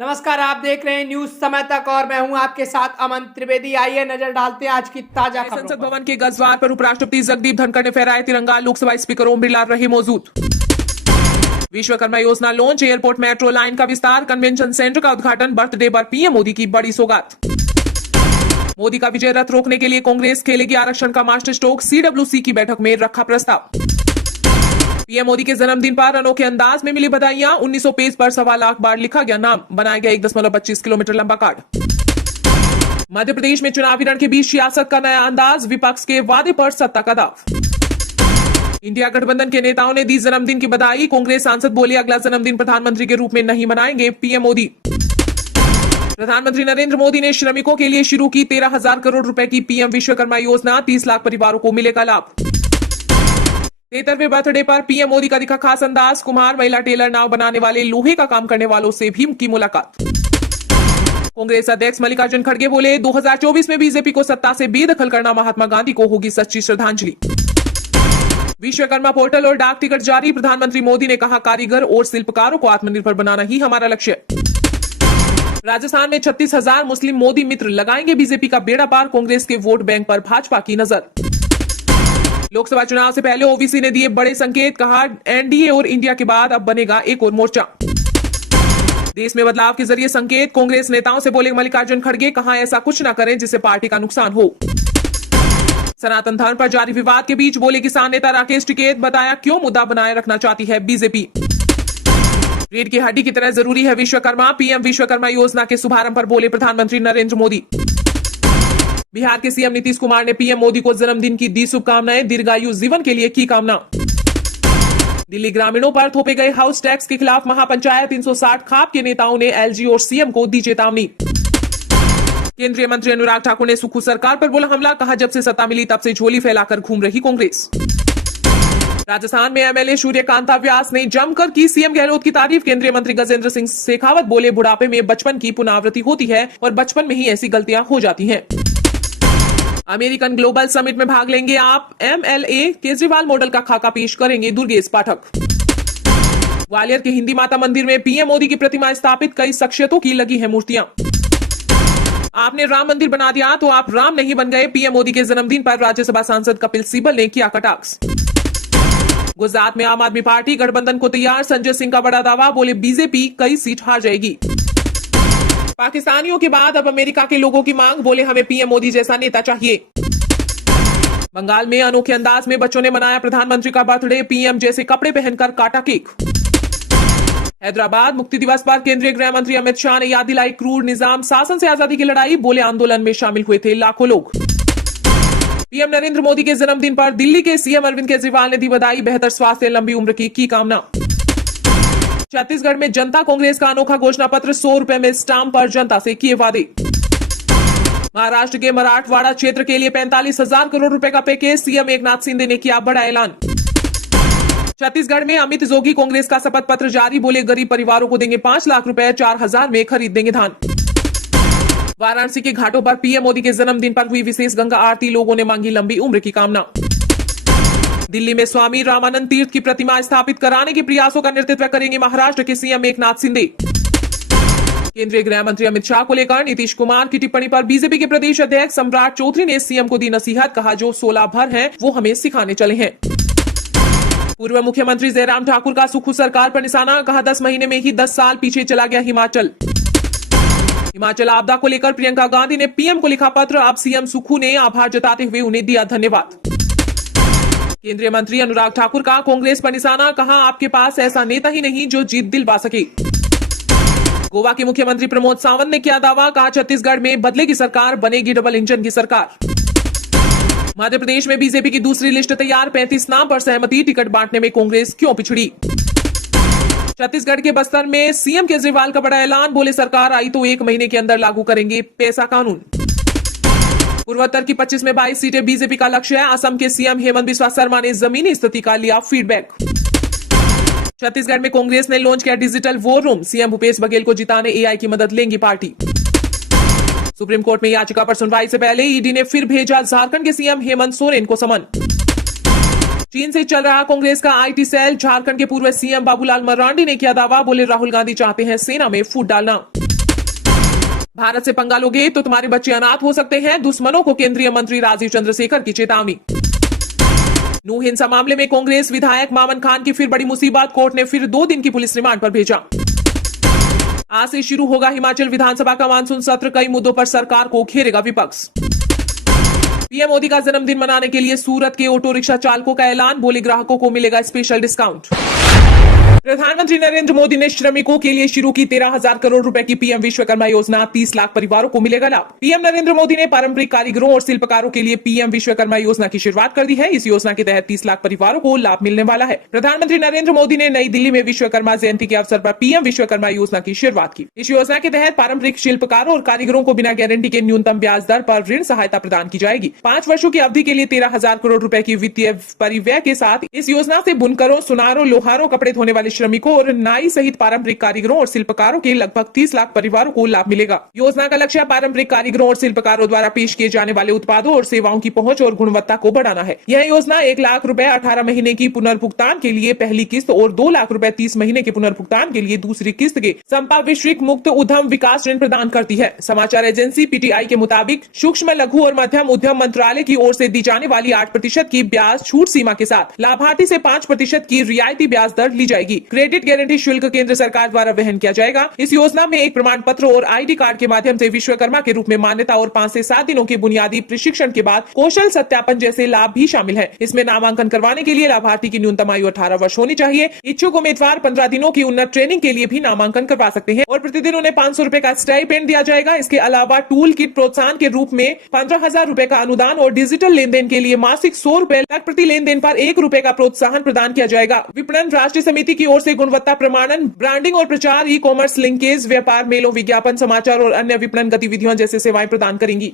नमस्कार, आप देख रहे हैं न्यूज समय तक और मैं हूं आपके साथ अमन त्रिवेदी। आइए नजर डालते हैं आज की ताजा खबरों संसद पर। भवन के गजद्वार पर उपराष्ट्रपति जगदीप धनखड़ ने फहराया तिरंगा। लोकसभा स्पीकर ओम बिरला रहे मौजूद। विश्वकर्मा योजना लॉन्च, एयरपोर्ट मेट्रो लाइन का विस्तार, कन्वेंशन सेंटर का उद्घाटन, बर्थडे पर पीएम मोदी की बड़ी सौगात। मोदी का विजय रथ रोकने के लिए कांग्रेस खेलेगी आरक्षण का मास्टर स्ट्रोक, सीडब्ल्यूसी की बैठक में रखा प्रस्ताव। पीएम मोदी के जन्मदिन पर अनोखे अंदाज में मिली बधाइयां, 1900 पेज पर 1.25 लाख बार लिखा गया नाम, बनाया गया 1.25 किलोमीटर लंबा कार्ड। मध्य प्रदेश में चुनावी रण के बीच सियासत का नया अंदाज, विपक्ष के वादे पर सत्ता का दाव। इंडिया गठबंधन के नेताओं ने दी जन्मदिन की बधाई, कांग्रेस सांसद बोले अगला जन्मदिन प्रधानमंत्री के रूप में नहीं मनाएंगे पीएम मोदी। प्रधानमंत्री नरेंद्र मोदी ने श्रमिकों के लिए शुरू की 13,000 करोड़ रुपए की पीएम विश्वकर्मा योजना, 30 लाख परिवारों को मिलेगा लाभ। 73वें बर्थडे पर पीएम मोदी का दिखा खास अंदाज, कुम्हार, महिला टेलर, नाव बनाने वाले, लोहे का काम करने वालों से भी की मुलाकात। कांग्रेस अध्यक्ष मल्लिकार्जुन खड़गे बोले 2024 में बीजेपी को सत्ता से बेदखल करना महात्मा गांधी को होगी सच्ची श्रद्धांजलि। विश्वकर्मा पोर्टल और डाक टिकट जारी, प्रधानमंत्री मोदी ने कहा कारीगर और शिल्पकारों को आत्मनिर्भर बनाना ही हमारा लक्ष्य। राजस्थान में 36,000 मुस्लिम मोदी मित्र, लगाएंगे बीजेपी का बेड़ा पार, कांग्रेस के वोट बैंक पर भाजपा की नजर। लोकसभा चुनाव से पहले ओवीसी ने दिए बड़े संकेत, कहा एनडीए और इंडिया के बाद अब बनेगा एक और मोर्चा। देश में बदलाव के जरिए संकेत, कांग्रेस नेताओं से बोले मल्लिकार्जुन खड़गे, कहा ऐसा कुछ न करें जिससे पार्टी का नुकसान हो। सनातन धर्म पर जारी विवाद के बीच बोले किसान नेता राकेश टिकैत, बताया क्यों मुद्दा बनाए रखना चाहती है बीजेपी। रीढ़ की हड्डी की तरह जरूरी है विश्वकर्मा, पीएम विश्वकर्मा योजना के शुभारंभ पर बोले प्रधानमंत्री नरेंद्र मोदी। बिहार के सीएम नीतीश कुमार ने पीएम मोदी को जन्मदिन की दी शुभकामनाएं, दीर्घायु जीवन के लिए की कामना। दिल्ली ग्रामीणों पर थोपे गए हाउस टैक्स के खिलाफ महापंचायत, 360 खाप के नेताओं ने एलजी और सीएम को दी चेतावनी। केंद्रीय मंत्री अनुराग ठाकुर ने सुक्खू सरकार पर बोला हमला, कहा जब से सत्ता मिली तब से झोली फैलाकर घूम रही कांग्रेस। राजस्थान में एमएलए सूर्यकांता व्यास ने जमकर की सीएम गहलोत की तारीफ, केंद्रीय मंत्री गजेंद्र सिंह शेखावत बोले बुढ़ापे में बचपन की पुनरावृत्ति होती है और बचपन में ही ऐसी गलतियां हो जाती हैं। अमेरिकन ग्लोबल समिट में भाग लेंगे आप, एमएलए केजरीवाल मॉडल का खाका पेश करेंगे दुर्गेश पाठक। ग्वालियर के हिंदी माता मंदिर में पीएम मोदी की प्रतिमा स्थापित, कई शख्सियतों की लगी है मूर्तियां। आपने राम मंदिर बना दिया तो आप राम नहीं बन गए, पीएम मोदी के जन्मदिन पर राज्यसभा सांसद कपिल सिब्बल ने किया कटाक्ष। गुजरात में आम आदमी पार्टी गठबंधन को तैयार, संजय सिंह का बड़ा दावा, बोले बीजेपी कई सीट हार जाएगी। पाकिस्तानियों के बाद अब अमेरिका के लोगों की मांग, बोले हमें पीएम मोदी जैसा नेता चाहिए। बंगाल में अनोखे अंदाज में बच्चों ने मनाया प्रधानमंत्री का बर्थडे, पीएम जैसे कपड़े पहनकर काटा केक। हैदराबाद मुक्ति दिवस पर केंद्रीय गृह मंत्री अमित शाह ने याद दिलाई क्रूर निजाम शासन से आजादी की लड़ाई, बोले आंदोलन में शामिल हुए थे लाखों लोग। पीएम नरेंद्र मोदी के जन्मदिन पर दिल्ली के सीएम अरविंद केजरीवाल ने दी बधाई, बेहतर स्वास्थ्य, लंबी उम्र की कामना। छत्तीसगढ़ में जनता कांग्रेस का अनोखा घोषणा पत्र, 100 रुपए में स्टाम्प पर जनता से किए वादे। महाराष्ट्र के मराठवाड़ा क्षेत्र के लिए 45,000 करोड़ रुपए का पैकेज, सीएम एकनाथ शिंदे ने किया बड़ा ऐलान। छत्तीसगढ़ में अमित जोगी कांग्रेस का शपथ पत्र जारी, बोले गरीब परिवारों को देंगे 5 लाख रुपए, 4,000 में खरीद देंगे धान। वाराणसी के घाटों पर पीएम मोदी के जन्मदिन पर हुई विशेष गंगा आरती, लोगों ने मांगी लंबी उम्र की कामना। दिल्ली में स्वामी रामानंद तीर्थ की प्रतिमा स्थापित कराने के प्रयासों का नेतृत्व करेंगे महाराष्ट्र के सीएम एकनाथ शिंदे। केंद्रीय गृह मंत्री अमित शाह को लेकर नीतीश कुमार की टिप्पणी पर बीजेपी के प्रदेश अध्यक्ष सम्राट चौधरी ने सीएम को दी नसीहत, कहा जो 16 भर हैं वो हमें सिखाने चले हैं। पूर्व मुख्यमंत्री जयराम ठाकुर का सुक्खू सरकार पर निशाना, कहा 10 महीने में ही 10 साल पीछे चला गया हिमाचल। हिमाचल आपदा को लेकर प्रियंका गांधी ने पीएम को लिखा पत्र, अब सीएम सुक्खू ने आभार जताते हुए उन्हें दिया धन्यवाद। केंद्रीय मंत्री अनुराग ठाकुर का कांग्रेस पर निशाना, कहा आपके पास ऐसा नेता ही नहीं जो जीत दिलवा सके। गोवा के मुख्यमंत्री प्रमोद सावंत ने किया दावा, कहा छत्तीसगढ़ में बदलेगी सरकार, बनेगी डबल इंजन की सरकार। मध्य प्रदेश में बीजेपी की दूसरी लिस्ट तैयार, 35 नाम पर सहमति, टिकट बांटने में कांग्रेस क्यों पिछड़ी। छत्तीसगढ़ के बस्तर में सीएम केजरीवाल का बड़ा ऐलान, बोले सरकार आई तो 1 महीने के अंदर लागू करेंगे पैसा कानून। पूर्वोत्तर की 25 में 22 सीटें बीजेपी का लक्ष्य है, असम के सीएम हेमंत बिस्वा शर्मा ने जमीनी स्थिति का लिया फीडबैक। छत्तीसगढ़ में कांग्रेस ने लॉन्च किया digital war room, CM Bhupesh Baghel को जिताने एआई की मदद लेंगी पार्टी। सुप्रीम कोर्ट में याचिका पर सुनवाई से पहले ईडी ने फिर भेजा झारखंड के सीएम हेमंत सोरेन को समन। चीन से चल रहा कांग्रेस का आईटी सेल, झारखंड के पूर्व सीएम बाबूलाल मरांडी ने किया दावा, बोले राहुल गांधी चाहते हैं सेना में फूट डालना। भारत से पंगा लोगे तो तुम्हारे बच्चे अनाथ हो सकते हैं, दुश्मनों को केंद्रीय मंत्री राजीव चंद्रशेखर की चेतावनी। नूह हिंसा मामले में कांग्रेस विधायक मामन खान की फिर बड़ी मुसीबत, कोर्ट ने फिर 2 दिन की पुलिस रिमांड पर भेजा। आज से शुरू होगा हिमाचल विधानसभा का मानसून सत्र, कई मुद्दों पर सरकार को घेरेगा विपक्ष। पीएम मोदी का जन्मदिन मनाने के लिए सूरत के ऑटो रिक्शा चालकों का ऐलान, बोले ग्राहकों को मिलेगा स्पेशल डिस्काउंट। प्रधानमंत्री नरेंद्र मोदी ने श्रमिकों के लिए शुरू की 13,000 करोड़ रुपए की पीएम विश्वकर्मा योजना, 30 लाख परिवारों को मिलेगा लाभ। पीएम नरेंद्र मोदी ने पारंपरिक कारीगरों और शिल्पकारों के लिए पीएम विश्वकर्मा योजना की शुरुआत कर दी है। इस योजना के तहत 30 लाख परिवारों को लाभ मिलने वाला है। प्रधानमंत्री नरेंद्र मोदी ने नई दिल्ली में विश्वकर्मा जयंती के अवसर पर पीएम विश्वकर्मा योजना की शुरुआत की। इस योजना के तहत पारंपरिक शिल्पकारों और कारीगरों को बिना गारंटी के न्यूनतम ब्याज दर पर ऋण सहायता प्रदान की जाएगी। 5 वर्षों की अवधि के लिए 13,000 करोड़ रुपए की वित्तीय परिव्यय के साथ इस योजना से बुनकरों, सुनारों, लोहारों, कपड़े धोने वाले श्रमिकों और नाई सहित पारंपरिक कारीगरों और शिल्पकारों के लगभग 30 लाख परिवारों को लाभ मिलेगा। योजना का लक्ष्य पारंपरिक कारीगरों और शिल्पकारों द्वारा पेश किए जाने वाले उत्पादों और सेवाओं की पहुंच और गुणवत्ता को बढ़ाना है। यह योजना 1 लाख रुपए 18 महीने की पुनर्भुगतान के लिए पहली किस्त और 2 लाख रुपए 30 महीने के पुनर्भुगतान के लिए दूसरी किस्त के संपार्श्विक मुक्त उद्यम विकास ऋण प्रदान करती है। समाचार एजेंसी पीटीआई के मुताबिक सूक्ष्म, लघु और मध्यम उद्यम मंत्रालय की ओर से दी जाने वाली 8% की ब्याज छूट सीमा के साथ लाभार्थी से 5% की रियायती ब्याज दर ली जाएगी। क्रेडिट गारंटी शुल्क केंद्र सरकार द्वारा वहन किया जाएगा। इस योजना में एक प्रमाण पत्र और आईडी कार्ड के माध्यम से विश्वकर्मा के रूप में मान्यता और 5 से 7 दिनों के बुनियादी प्रशिक्षण के बाद कौशल सत्यापन जैसे लाभ भी शामिल है। इसमें नामांकन करवाने के लिए लाभार्थी की न्यूनतम आयु 18 वर्ष होनी चाहिए। इच्छुक उम्मीदवार 15 दिनों की उन्नत ट्रेनिंग के लिए भी नामांकन करवा सकते हैं और प्रतिदिन उन्हें 500 रुपए का स्टाइपेंड दिया जाएगा। इसके अलावा टूल किट प्रोत्साहन के रूप में 15,000 रुपए का अनुदान और डिजिटल लेन देन के लिए मासिक 100 रुपए तक प्रति लेन देन पर 1 रुपए का प्रोत्साहन प्रदान किया जाएगा। विपणन राष्ट्रीय समिति की ओर से गुणवत्ता प्रमाणन, ब्रांडिंग और प्रचार, ई कॉमर्स लिंकेज, व्यापार मेलों, विज्ञापन, समाचार और अन्य विपणन गतिविधियों जैसे सेवाएं प्रदान करेंगी।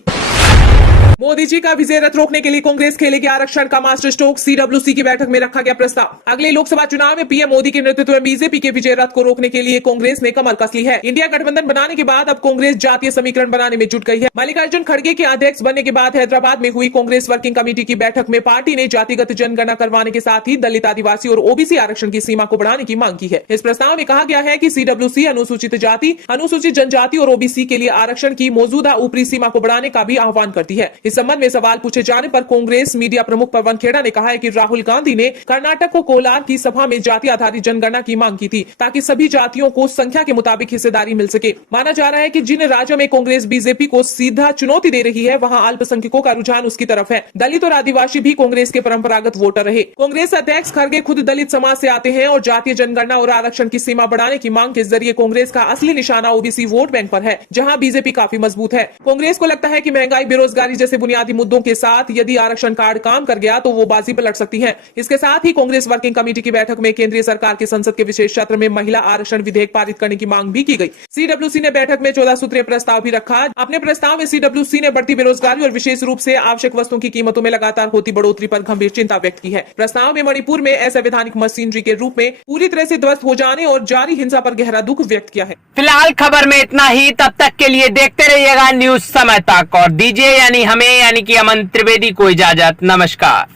मोदी जी का विजय रथ रोकने के लिए कांग्रेस खेलेगी आरक्षण का मास्टर स्ट्रोक, सीडब्ल्यूसी की बैठक में रखा गया प्रस्ताव। अगले लोकसभा चुनाव में पीएम मोदी के नेतृत्व में बीजेपी के विजय रथ को रोकने के लिए कांग्रेस ने कमर कस ली है। इंडिया गठबंधन बनाने के बाद अब कांग्रेस जातीय समीकरण बनाने में जुट गई है। मल्लिकार्जुन खड़गे के अध्यक्ष बनने के बाद हैदराबाद में हुई कांग्रेस वर्किंग कमेटी की बैठक में पार्टी ने जातिगत जनगणना करवाने के साथ ही दलित, आदिवासी और ओबीसी आरक्षण की सीमा को बढ़ाने की मांग की है। इस प्रस्ताव में कहा गया है कि सीडब्ल्यूसी अनुसूचित जाति, अनुसूचित जनजाति और ओबीसी के लिए आरक्षण की मौजूदा ऊपरी सीमा को बढ़ाने का भी आह्वान करती है। इस संबंध में सवाल पूछे जाने पर कांग्रेस मीडिया प्रमुख पवन खेड़ा ने कहा है कि राहुल गांधी ने कर्नाटक को कोलार की सभा में जाति आधारित जनगणना की मांग की थी ताकि सभी जातियों को संख्या के मुताबिक हिस्सेदारी मिल सके। माना जा रहा है कि जिन राज्यों में कांग्रेस बीजेपी को सीधा चुनौती दे रही है वहां अल्पसंख्यकों का रुझान उसकी तरफ है। दलित और आदिवासी भी कांग्रेस के परंपरागत वोटर रहे। कांग्रेस अध्यक्ष खड़गे खुद दलित समाज से आते हैं और जातीय जनगणना और आरक्षण की सीमा बढ़ाने की मांग के जरिए कांग्रेस का असली निशाना ओबीसी वोट बैंक पर है, जहां बीजेपी काफी मजबूत है। कांग्रेस को लगता है कि महंगाई, बेरोजगारी जैसे बुनियादी मुद्दों के साथ यदि आरक्षण कार्ड काम कर गया तो वो बाजी पलट सकती है। इसके साथ ही कांग्रेस वर्किंग कमेटी की बैठक में केंद्रीय सरकार के संसद के विशेष सत्र में महिला आरक्षण विधेयक पारित करने की मांग भी की गई। सीडब्ल्यूसी ने बैठक में 14 सूत्रीय प्रस्ताव भी रखा। अपने प्रस्ताव में सीडब्ल्यूसी ने बढ़ती बेरोजगारी और विशेष रूप से आवश्यक वस्तुओं की कीमतों में लगातार होती बढ़ोतरी पर गंभीर चिंता व्यक्त की है। प्रस्ताव में मणिपुर में असंवैधानिक मशीनरी के रूप में पूरी तरह से ध्वस्त हो जाने और जारी हिंसा पर गहरा दुख व्यक्त किया है। फिलहाल खबर में इतना ही। तब तक के लिए देखते रहिएगा न्यूज समय तक और दीजिए यानी हमें यानी कि अमन त्रिवेदी को इजाजत। नमस्कार।